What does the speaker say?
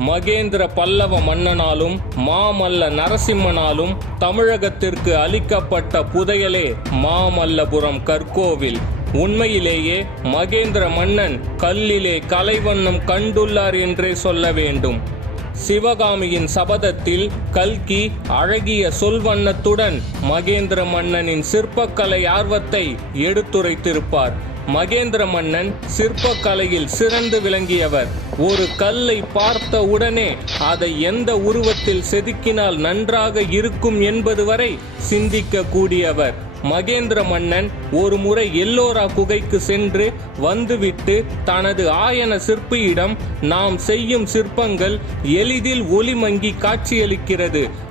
மகேந்திர பல்லவ மன்னனாலும் மாமல்ல நரசிம்மனாலும் தமிழகத்திற்கு அளிக்கப்பட்ட புதையலே மாமல்லபுரம் கற்கோவில். உண்மையிலேயே மகேந்திர மன்னன் கல்லிலே கலைவண்ணம் கண்டுள்ளார் என்றே சொல்ல வேண்டும். சிவகாமியின் சபதத்தில் கல்கி அழகிய சொல்வண்ணத்துடன் மகேந்திர மன்னனின் சிற்பக்கலை ஆர்வத்தை எடுத்துரைத்திருப்பார். மகேந்திர மன்னன் சிற்பக்கலையில் சிறந்து விளங்கியவர். ஒரு கல்லை பார்த்த உடனே அதை எந்த உருவத்தில் செதுக்கினால் நன்றாக இருக்கும் என்பது வரை சிந்திக்க கூடியவர் மகேந்திர மன்னன் ஒரு முறை எல்லோரா குகைக்கு சென்று வந்துவிட்டு தனது ஆயன சிற்பியிடம் நாம் செய்யும் சிற்பங்கள் எளிதில் ஒளிமங்கி காட்சியளிக்கிறது.